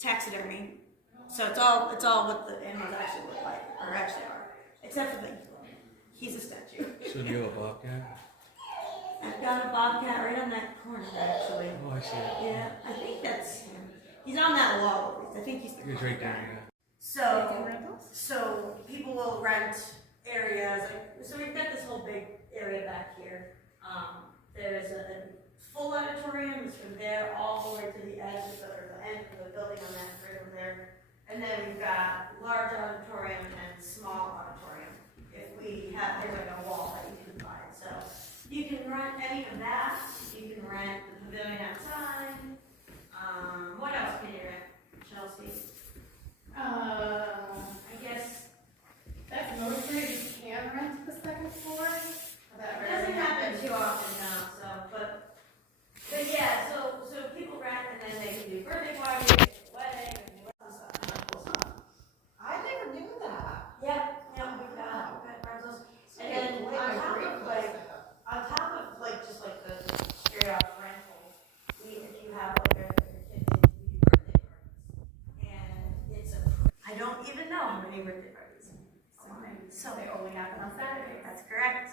taxidermy. So it's all what the animals actually look like, or actually are, except for he's a statue. So do you have a bobcat? I've got a bobcat right on that corner, actually. Oh, I see it. Yeah, I think that's him. He's on that wall, at least. I think he's the He's right there, yeah. So people will rent areas. So we've got this whole big area back here. There's a full auditorium. It's from there all the way to the edge of the end of the building on that right over there. And then we've got large auditorium and small auditorium. If we have, there's like a wall that you can buy. So you can rent any of that. You can rent the pavilion outside. What else can you rent, Chelsea? I guess that's mostly you can rent the second floor. it doesn't happen too often now. So, but yeah. So people rent and then they can do birthday parties, wedding, and do all stuff. I never knew that. Yeah, we've got rentals. And then on top of just like the straight up rentals, if you have like your kids, we do birthday parties. And I don't even know how many birthday parties. So they only happen on Saturdays. that's correct.